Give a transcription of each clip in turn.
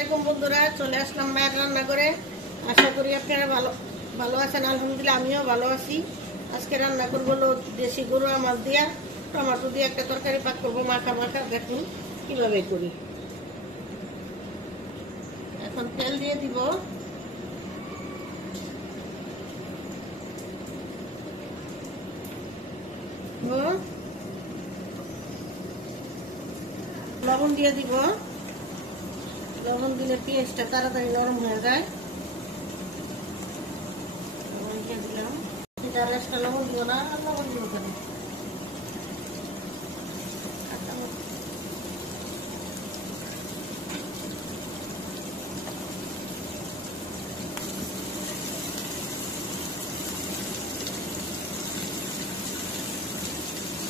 আলাইকুম বন্ধুরা, চলে আসলাম মায়ের রান্না করে। আশা করি আপনারা ভালো আছেন। আলহামদুলিল্লাহ আমিও ভালো আছি। আজকে রান্না করবো দেশি গরুয়া মাছ দিয়া টমেটো দিয়ে একটা তরকারি পাক করবো, মাখা মাখা। দেখুন কিভাবে করি। এখন তেল দিয়ে দিব। লবণ দিয়ে দিব। লবণ দিলে পেঁয়াজটা তাড়াতাড়ি নরম হয়ে যায়। লবণ দিয়ে দিলাম। ডালেসটা লবণ দিব না, আর লবণ দিব কেন?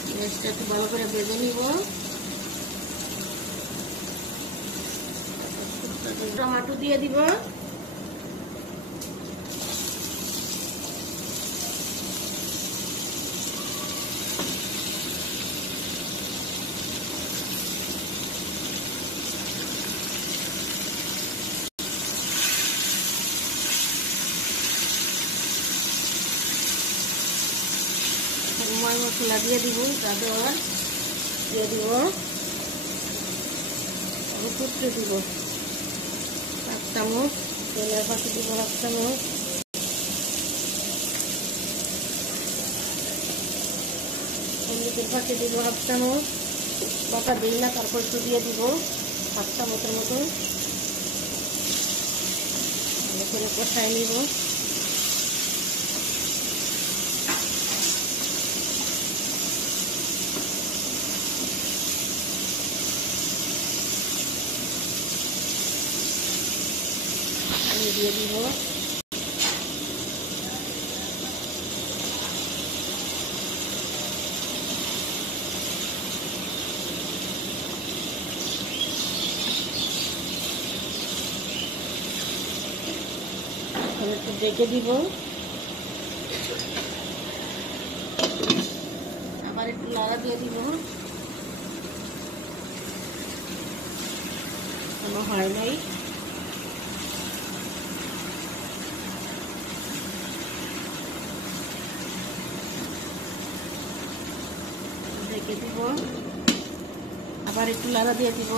পেঁয়াজটা একটু ভালো করে ভেজে নিব। টমেটো দিয়ে দিব। মশলা দিয়ে দিব, গাজর দিয়ে দিব, টুকরে দিব 1 চামচ, তেলের পাতি দিব 1 চামচ, হলুদের পাতি দিব 1/2 চামচ, বাটা দিই না, তারপর একটু দিয়ে দিব 1 চামচের মতো। ভালো করে কষাই নিব। দিয়ে দিব একটু ঢেকে দিব। আবার একটু নাড়া দিয়ে দিব। কোনো হয় নাই। ঢেকে দিব। আবার একটু নাড়া দিয়ে দিব।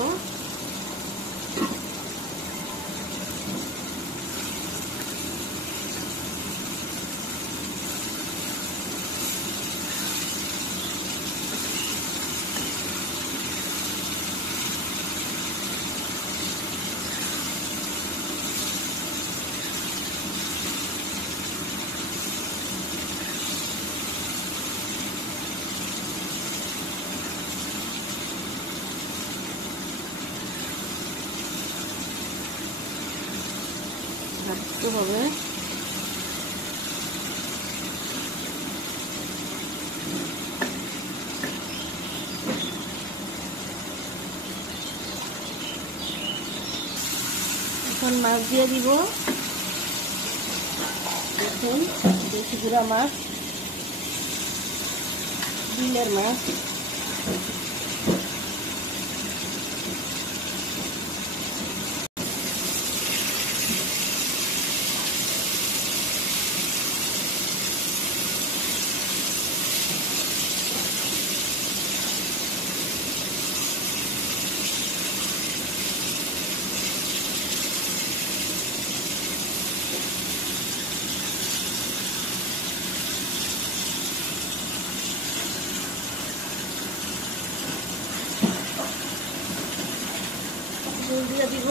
ভাজতে হবে। এখন মাছ দিয়ে দিব। দেখুন দেশি গুঁড়া মাছ, বিলের মাছ। জল দিয়ে দিব।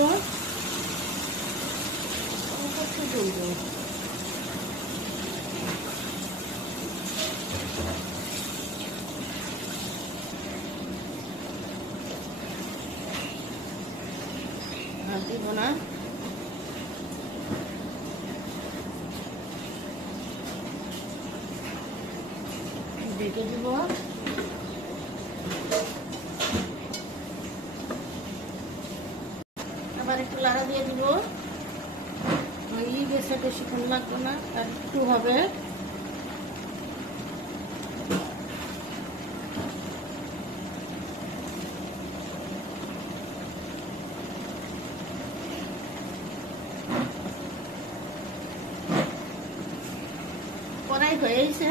একটু জল দেব। আর দিব না। ঢেকে দিব। আবার একটু লাড়া দিয়ে দিব। গেছে, বেশিক্ষণ লাগবে না, আর একটু হবে। প্রায় হয়েছে।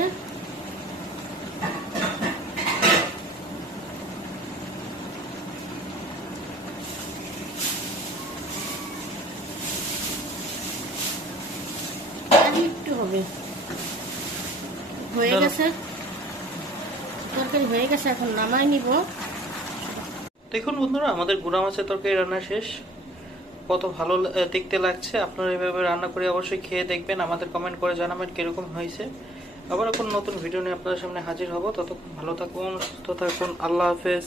একটু হবে, হয়ে গেছে, তরকারি হয়ে গেছে, এখন নামাই নিব। দেখুন বন্ধুরা, আমাদের গুঁড়া মাছের তরকারি রান্না শেষ। কত ভালো দেখতে লাগছে। আপনারা এভাবে রান্না করে অবশ্যই খেয়ে দেখবেন, আমাদের কমেন্ট করে জানাবেন কিরকম হয়েছে। আবার কোন নতুন ভিডিও নিয়ে আপনাদের সামনে হাজির হব। ততক্ষণ ভালো থাকুন, সুস্থ থাকুন। আল্লাহ হাফেজ।